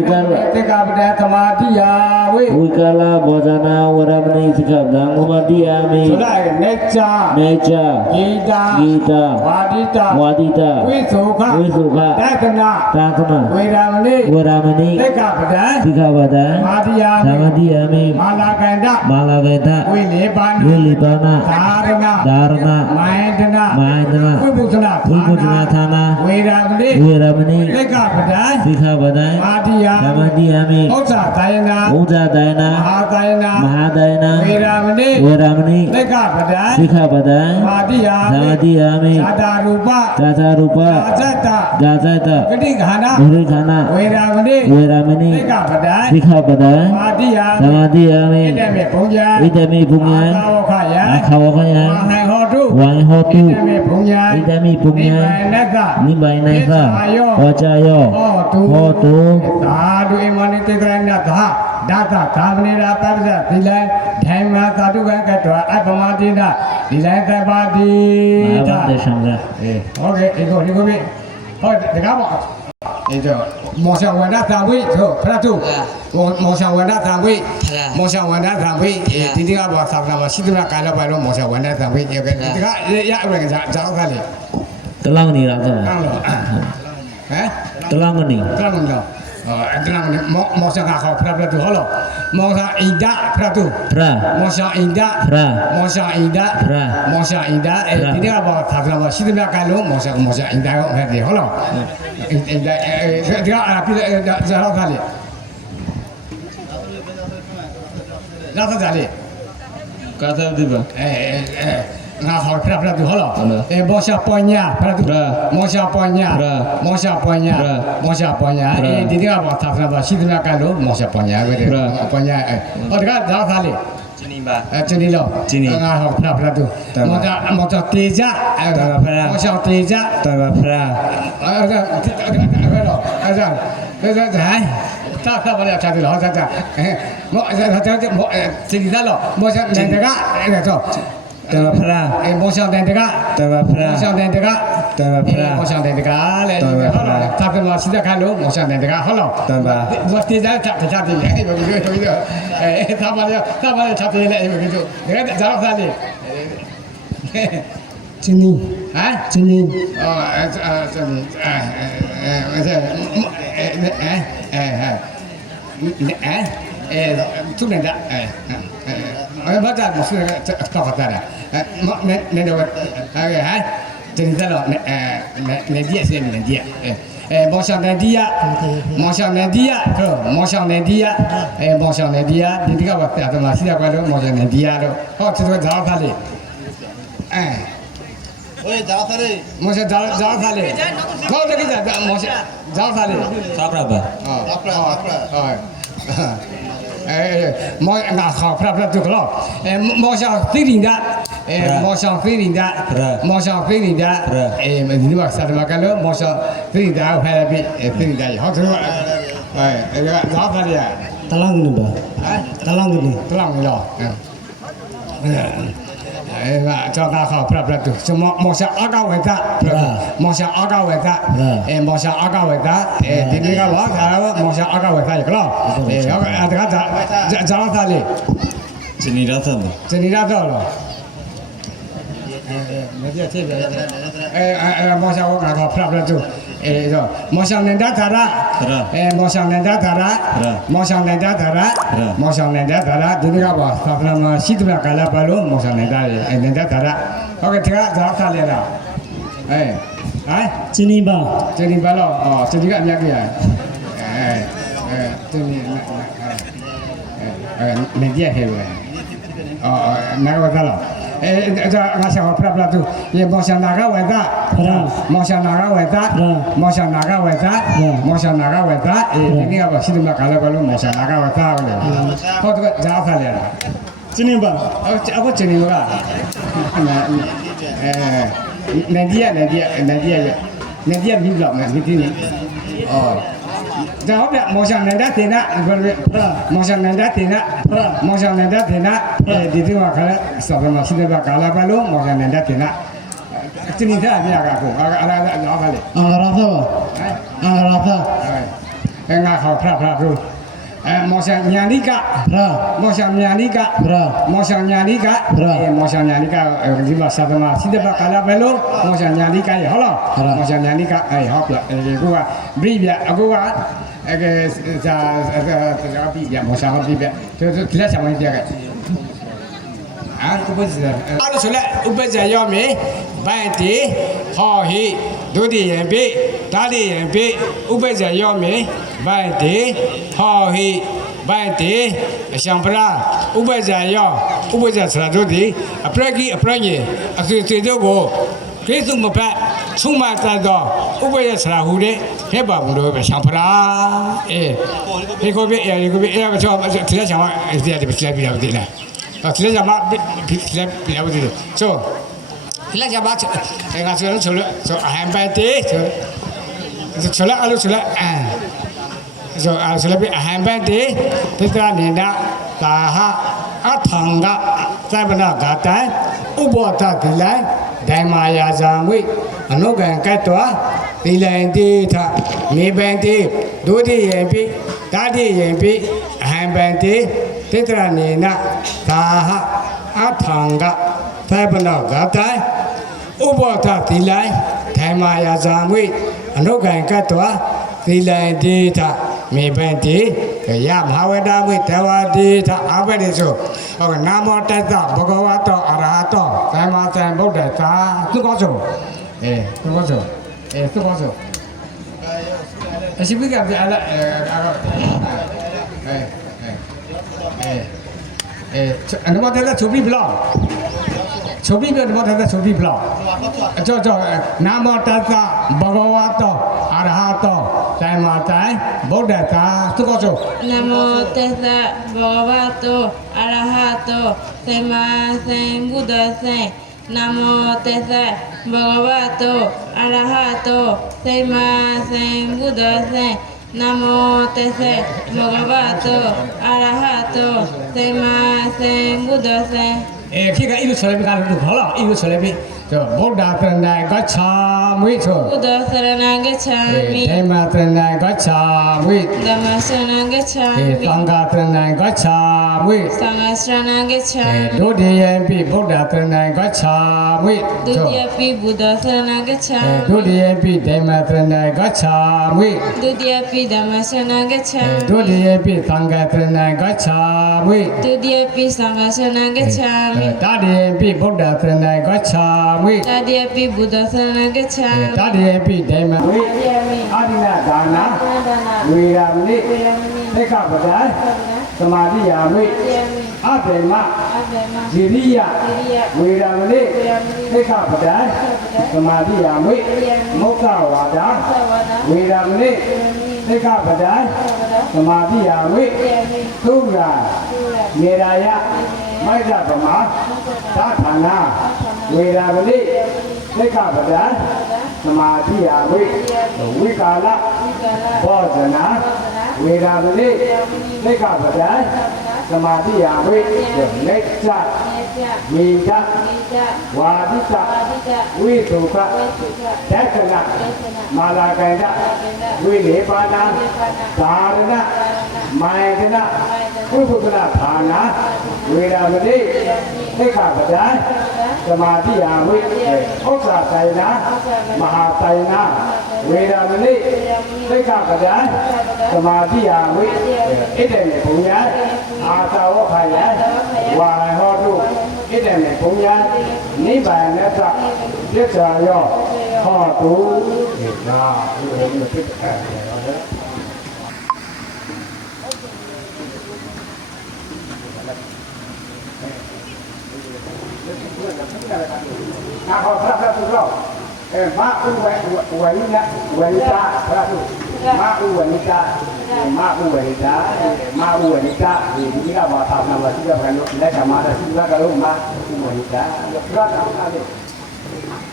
Adina ติกาปะธรรมาธิยาเว วิกาลาโภชนาวรมณีสิกขาดังอุมาติยามิ สุไลเนจา เนจา กีตาว วาดิตาว าดิตา วิสุขะ วิสุขะ ตักนะ ตาคนะ เวรามณี วรามณี ติกาปะ สิกขาปะดัง มาธิยา ธรรมติยามิ มาลากันดะ มาลาเกตะ วิเลปานะ วิลิปานะ สารณะ ดารณะ มายตนะ มายตนะ วิปุชนะ วิปุจนาธานา เวรามณี เวรามณี ติกาปะ สิกขาปะดัง มาธิยา ธรรมติยามิ อุตสาตายนะ อุจจาตายนะ มหาตายนะ มหาตายนะ เวรามณี เวรามณี ติกาปะ สิกขาปะดัง มาธิยา ธรรมติยามิ ชาดารูปะ จาจารุปะ อาจัตตะ จาจาตะ กติขานะ บุริขณะ เวรามณี เวรามณี ติกาปะ สิกขาปะดัง มาธิยา ธรรมติยามิ อิเดเมปุญญา อิเตมิปุญญา อาโวขยะ อาคาวะขยะ มหังโหตุ วังโห อิ ตุ เดเมปุญญา อิเตมิปุญญา นิบายนักะ นิบายนัยคะวาจายโ โห หตุ สาธุอิมานิติกรณะทะดาตะธรรมนิราปัสสะติไลไทมาสาธุกันกะตวะอัปปมาตินะติไลตะปาติ มหา ทะ วันเดชังละ โอเคอีกคนนี้ก็มีเฮ้ยเดี๋ยวครับบอกไอ้เจ้ามอชาวันดาทางวิโธพระทุมอชาวันดาทางวิมอชาวันดาทางวิทีนี้ก็บอกสักนามาสิทธิ์มาการละไปแล้วมอชาวันดาทางวิโอเคทีก็ยากเลยจ้ากันเลย ตะลังนี่ละจ้ะ ตั้งหรอฮะ ตะลังนี่ ตั้งหรอตั้งมอชาเขาพระประตูเขาหรอมอชาอินดาพระตู พระ มอชาอินดา พระ มอชาอินดา พระ มอชาอินดาทีนี้ก็บอกสักนามาสิทธิ์มาการแล้วมอชาอินดาเขาเดียวเขาหรอဒီကအဲ့ပြဇာတော့ခါလေလာသကြလေ ကာသတိပါ ငါဟောပြပြတူဟောလားမောရှာပွန်ညာပြတူမောရှာပွန်ညာမောရှာပွန်ညာမောရှာပွန်ညာဒီကဘာသာဖလာရှိသမျှကလို့မောရှာပွန်ညာပဲပွန်ညာဟောဒီကဇာခါလေ จินีบา ကျင်းနေလို့ငါဟောပြတူမောတာတေကြမောရှာတေကြ ตะบะพระ အဲ့ဒါသာပါလေချာတယ်ဟောသာမောစီဒီလာမောရှာတဲ့ကအဲ့တော့ ตะบะพระ မောရှာတဲ့က ตะบะพระ မောရှာတဲ့က ตะบะพระ မောရှာတဲ့ကလေဟုတ်လားသာကလာစီတဲ့ခါလို့မောရှာတဲ့ကဟုတ်လား ตะบะ ဘာတေးသားချာတယ်အဲ့လိုပြောသာပါလေချာတယ်လေအဲ့လိုပြောဒါကဇာတ်သားလေ จินี ဟမ် จินี อ๋อtu nendaဘာသာမရှိတော့ခါတာနေတော့ဟာတင်တယ်လို့နေဒီစနေဒီမောရှောင်းနေဒီယာမောရှောင်းနေဒီယာမောရှောင်းနေဒီယာမောရှောင်းနေဒီယာဒီကဘာပြတ်မှာရှိတယ်ကွာလို့မောရှောင်းနေဒီယာတော့ဟောသူကဇာတ်ခါလေးওই যাও তারে মশা যাও খালে কও দেখি যা মশা যাও খালে ซาพระบา আপরা হয়ငါခေါဖရဖရတူကလောမောရှောင်းသိရင်daမောရှောင်းသိရင်daမောရှောင်းသိရင်daဒီမှာစတယ်မကလို့မောရှောင်းသိရင်daဖရပြီသိရင်daဟုတ်တယ်အဲ့ဒါဇာခါရ ตะลังนี่บา ตะลังนี่ တလောင်းလောအဲ့ဒါကြောက်တာခေါဖရဖရတူမောရှောင်းအကောက်ဝက်တာမောရှောင်းအကောက်ဝက်တာမောရှောင်းအကောက်ဝက်တာဒီနေ့ကလောဒါမောရှောင်းအကောက်ဝက်တာကလောဟုတ်အဲ့ဒါဇာခါလေး จินีรัตน์ ကျန်နေတာတော့လားမပြတ်သေးပဲမောရှောင်းကငါဖရဖရတူတော့မောရှောင်းနေတာသာရမောရှောင်းနေတာသာရမောရှောင်းနေတာသာရမောရှောင်းနေတာသာရဒီနေ့ကပါသာဖရမရှိတမကလာပါလို့မောရှောင်းနေတာနေတာသာရဟုတ်ကဲ့တခါသာခါလေလားဟမ် จินีบา ကျန်နေပါတော့ကျန်နေကအများကြီးကျန်နေနေပြည့်ဟဲ့ပဲနာဝတာလားငါရှာဖရဖရတူရေမောရှောင်းနာကဝဲတာ พระ မောရှောင်းနာကဝဲတာမောရှောင်းနာကဝဲတာမောရှောင်းနာကဝဲတာဒီနေ့ကပါရှိတယ်မကလည်းဘလို့မောရှောင်းနာကဝဲတာဟုတ်တယ်ဟုတ်တယ်ကြားခါလေလား จินีบา အခုကျနေလားနေဒီယာမိလောက်မယ်ဒီနေ့အော်ဒါဟုတ်တယ်မောရှောင်းနေတာတင်တာမောရှောင်းနေတာတင်တာမောရှောင်းနေတာတင်တာဒီဒီမှာခါစော်မရှိတယ်ကလာပါလို့မောရှောင်းနေတာတင်တာကျနေတာအများကကိုအဲ့ဒါတော့ခါလေ อังราธาอังราธา ငါခေါ်ဖရဖရလို့ မောင်ညာနိက พระ မောင်ညာနိက พระ မောင်ညာနိကမောင်ညာနိကဒီမှာစာသမစိတ္တပကာလပဲလို့မောင်ညာနိကရဟုတ်လားမောင်ညာနိကဟုတ်ပြအခုကဘိပြအခုကစာပြပြမောင်ပြပြဒီလက်ဆောင်ပြခဲ့အာဥပဇ္ဇာအဲ့ဒါဆိုလဲဥပဇ္ဇာရောမေဘိုင်တီဟောဟိဒုတိယံပိဒါတိယံပိဥပဇ္ဇာရောမေဘိုင်တီဟောဟိဘိုင်တီအရှံပရာဥပဇ္ဇာရောဥပဇ္ဇာဆရာတို့ဒီအပရကိအပရညေအဆွေဆွေတို့ကိုကိစုမဖတ်ချုံမတတ်တော့ဥပဇ္ဇာဆရာဟူတဲ့ခဲ့ပါဘူးလို့ရှံပရာဒီကိုပြဒီကိုပြအဲ့ဒါဆိုဒီလက်ဆောင်ဒီပြပြပြဒီလားဒီလက်ဆောင်ပြပြပြဒီဆိုဒီလက်ဆောင်ငါဆိုလို့ဆိုအဟံပတေဆိုလာအလို့ဆိုလာဆိုဆိုလာပြအဟံပတေသစ္စာနေတာကာဟအထံကသဗ္ဗနာဂတံဥပ္ပတတိလံဓမ္မာယာဇံဝိအနုကံကတ္တဝသီလံတိထမေပံတိဒုတိယံပိတတိယံပိအဟံပတေသစ္စာနေနကာဟအထံကသဗ္ဗနာဂတံဥပ္ပတတိလံဓမ္မာယာဇံဝိအနုကံကတ္တဝသီလံတိထမေပံတိယမဟာဝတ္တဝိတဝတိထအဘိဓိဆိုဟုတ်ကနာမောတတ္တဘဂဝတောအရဟတောသမ္မာသမ္ဗုဒ္ဓတာသူကောဆိုသူကောဆိုသူကောဆိုအရှိပိကပြလာအနမတတချုပ်ပြီးဘလောက်ချုပ်ပြီးတော့တတချုပ်ပြီးဘလောက်အကြောနာမောတတ္တဘဂဝတောအရဟတောသမ္မာသမ္ဗုဒ္ဓတာသူကောဆို နမောတစ္ဆာဘောဝတောအရဟတောသမ္မာသမ္ဗုဒ္ဓဆံနမောတစ္ဆာဘောဝတောအရဟတောသမ္မာသမ္ဗုဒ္ဓဆံနမောတစ္ဆာဘောဝတောအရဟတောသမ္မာသမ္ဗုဒ္ဓဆံဖြစ်ကဣရုဆလပိကလို့ခေါ်လားဣရုဆလပိဆိုဗုဒ္ဓသရဏဂัจฉာမိဆို ဘုဒ္ဓဆရဏဂัจฉာမိ ဓမ္မသရဏဂัจฉာမိ ဓမ္မဆရဏဂัจฉာမိ သံဃာသရဏဂัจฉာမိ သံဃာဆရဏဂัจฉာမိ ဒုတိယံပိဗုဒ္ဓသရဏဂัจฉာမိ ဒုတိယပိဘုဒ္ဓဆရဏဂัจฉာမိ ဒုတိယံပိဓမ္မသရဏဂัจฉာမိ ဒုတိယပိဓမ္မဆရဏဂัจฉာမိ ဒုတိယံပိသံဃာသရဏဂัจฉာမိ ဒုတိယပိသံဃာဆရဏဂัจฉာမိ တတိယံပိဗုဒ္ဓသရဏဂัจฉာမိ တတိယပိဘုဒ္ဓဆရဏဂัจฉာမိ တတိယံပိဓမ္မဝိ တတိယပိ အာဒိနဒါနာ သန္တနာ ဝေရာမိ ဝေရမဏိ သိက္ခပဒံသမာဓိယာမိ တတိယပိ အဘေမ အဘေမ ဇိရိယ သီရိယ ဝေရာမဏိ ဝေရမဏိ သိက္ခပဒံသမာဓိယာမိမုက္ခဝါဒ သဝဒ ဝေရာမဏိသိက္ခပဒံသမာဓိယာမိ တတိယပိ သုရာ သုရ နေရာယမိုက်ဒဗမာသာဌာနာဝေရာမဏိသိက္ခပဒံသမာဓိယာမိဝိကာလ ဝိကာလ ဘောဇနာဝေရာမဏိသိက္ခပဒံသမာဓိယာမိလက်ချ နေကြ မိဒ နေကြ ဝါဒိတ ပါတိတ ဝိသုခ ဝေစုခ ဒက္ခဏမာလာကန္တဝိနေပါဏသာရဏမိုင်ကနပုထုကနာဌာနာဝေရာမတိသိက္ခာပဒံသမာဓိယာမိဥစ္စာတိုင်နာမဟာတိုင်နာဝေရာမတိသိက္ခာပဒံသမာဓိယာမိဣတေမေဘုံညာအာသာဝခာယဝါဟောတုဣတေမေဘုံညာနိဗ္ဗာန်နဲ့သပြစ္ဆာယောဟောတုဧကာဘုရားပြည့်တဲ့ရောနာဟောဖတ်သူတော့မာဥဝနိနဝနိတာဖတ်သူမာဥဝနိတာမာဥဝနိတာမာဥဝနိတာဒီကဘာသာနာဝတိကဘယ်လိုလက်ကမှာသိကကလုံးမာဥဝနိတာဖတ်တာဟာလေ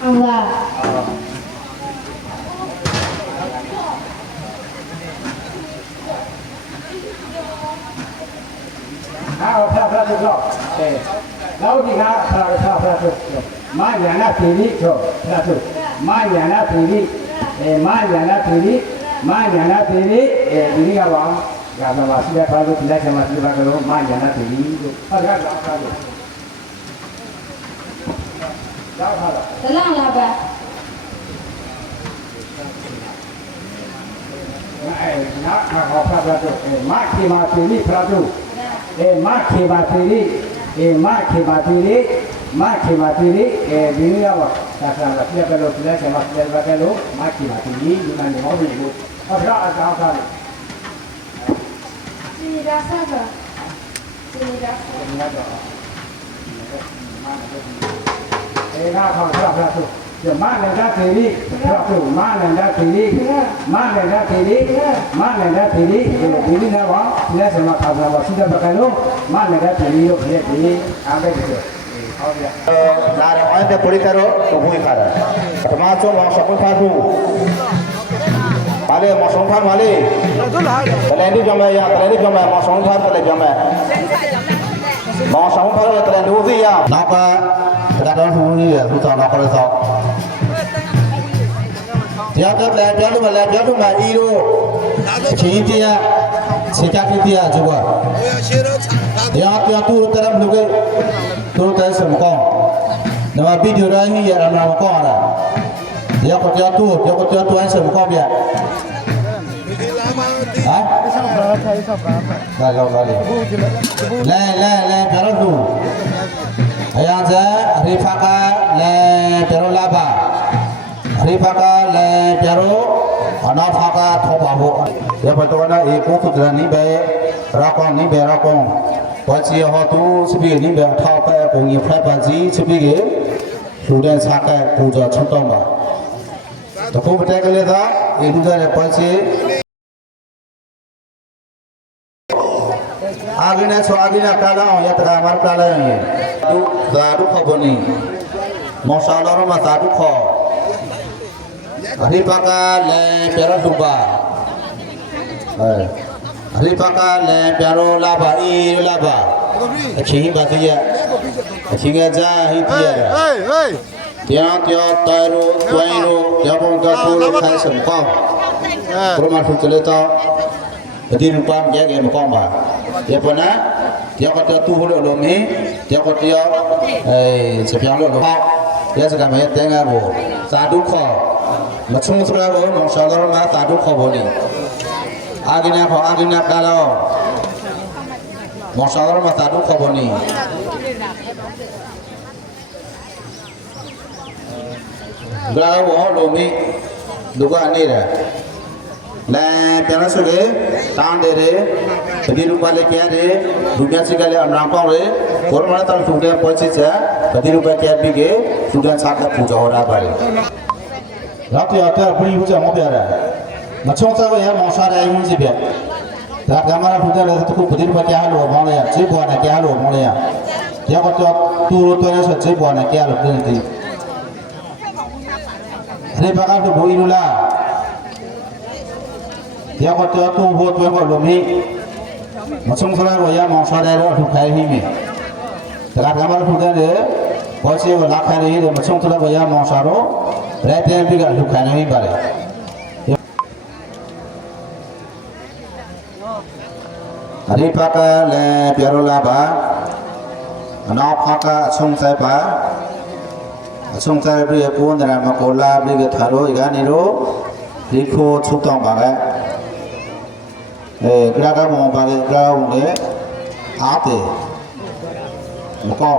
အဝါ ဟာဖတ်သူတော့နောက်ဒီကဖတ်သူမာညာနာပိရိတော့ဖတ်သူမာညာနာပိရိမာညာနာပိရိမာညာနာပိရိဒီကဘာ ရာမပါစီရပါလို့ဒီလိုက်ဆံမှာစီပါကတော့မညာနာတည်ဟုတ်ကဲ့တော့ထားလို့ရောက်ပါလား တလလာပါ နာခါဖတ်တော့မခေမာတည်ဖတ်တော့မခေမာတည်မခေမာတည်မခေမာတည်ဒီနေ့ရောက်တာဆရာကပြပြလို့ဒီလိုက်ဆံမှာပြပါကလို့မခေမာတည်ဒီမှာနေဟောပြီးလို့ဟုတ်ကဲ့အကြောင်းသား စီရာဆာပါစီရာဆာ နာခေါ်ဖတ်တော့ဒီမလည်းတည်ပြီးဖတ်တော့မလည်းတည်ပြီးမလည်းတည်ပြီးမလည်းတည်ပြီးဒီနေ့တော့ဒီလိုက်ဆံမှာခါလာပါစီတဲ့ဘကလို့မလည်းတည်ပြီးလို့ဖြစ်ပြီးအားပဲတယ်ဟုတ်ပြီလာတော့အဲ့ဒါပရိသတ်တော့ဘုရားခါတာပထမဆုံးအောင်စပွင့်ဖတ်ဖို့ပါလေမဆောင်ဖတ်ပါလေတလည်းဒီကြမ်းရတလည်းဒီကြမ်းမဆောင်ဖတ်တလည်းကြမ်းမဆောင်ဖတ်ရတလည်းလို့စီရနောက်ကဒါတော့ဘုန်းကြီးရသူဆောင်တော့ခေါ်ဆောင်တရားတော့လည်းပြောလို့မလဲပြောလို့မအီတို့အချင်းတရားစေချတိတရားကျတော့တရားတရားသူတရမလို့ကသူတဲ့စမကောနမဗီဒီယိုရိုင်းရအမမကောတာတရားကိုတရားသူတရားကိုတရားသူအဲ့စမကောပြဟာဆောက်ပါထိုင်ဆောက်ပါဒါကြောင့်ပါလေလဲပြောလို့သူအရာဇာရိဖကလဲပြောလို့လာပါရိဖကလဲပြောလို့အနာဖကထောပါဖို့ရပတော်နာဧကုသုတရနိဘေရာကောနိဘေရာကောဝစီဟောတုစပိနိဘေထောပဲဘုံကြီးဖတ်ပါစီစပိကေလူတဲ့စားကပူဇော်ချုပ်တော့ပါတခုပတဲ့ကလေးသာဧလူတဲ့ပတ်စီအာဂိနာဆိုအာဂိနာကာလာအောင်ယတရာမကာလာရင်ဒုသာဒုခဘနီမောဆာလာရမသာဒုခအရိပကလည်းပြရတုပါအရိပကလည်းပြရောလာပါဤလာပါအချင်းပါတိယအချင်းကကြဟိတိယတရားပြောတာရောတွင်ရောရပုံကပူရခိုင်စံကောပရမထုချလေတော့ဒီရူပံကြဲမကောင်းပါရပနာတရားကတူဟလို့လို့မင်းတရားကတရားစပြောင်းလို့လို့ရစကမဲတဲငါကိုသာဒုခောမချုံစရာကိုမောရှာတော်မှာသာဒုခောဘောနေအာဂိနာခေါ်အာဂိနာကာလောမောရှာတော်မှာသာဒုခောဘောနေဘလာဝလို့မင်းဒုက္ခနေတာလဲပြန်လို့ဆိုလေတောင်းတယ်ဒီလူပါလေကျတယ်လူပြစီကလည်းအမနာကောင်းလေဘောရမတော်သူတဲ့ပေါ်ချစ်ချက်ဒီလူပဲကျပြီးကသူတဲ့စားကပူဇော်ရပါတယ်နောက်တရားတဲ့ပြည်ဘူးကြောင့်မပြတာမချုံစားရမောင်စားတယ်ယူစီပြဒါကမှလည်းသူတဲ့လည်းတခုပတိပကြားလို့မောင်းလိုက်ရဈေးပေါ်နဲ့ကြားလို့မောင်းလိုက်ရရောက်တော့သူတို့တဲ့ဆိုဈေးပေါ်နဲ့ကြားလို့ပြင်တယ်ဒီဘက်ကဘူရီလာရောက်တော့သူ့ဘိုးတွေကလုံးမီမချုံစရာကိုရမောင်စားတယ်တော့သူခိုင်းဟိမိဒါကမှလည်းသူတဲ့ဘောစီကိုလာခိုင်းနေတယ်မချုံစရာကိုရမောင်စားတော့လက်တန်းပြီးကလူခိုင်းနေပါတယ်အရိပကလည်းပြောရလာပါအနောက်ဖကအချုံဆိုင်ပါအချုံဆိုင်ပြီးကိုယ်နရမကိုလာပြီးကထားတော့ဤကနေတော့ဒီခိုးချုပ်တော့ပါလေကရာကမောပါလေကရာဝင်လေအားတယ်မကော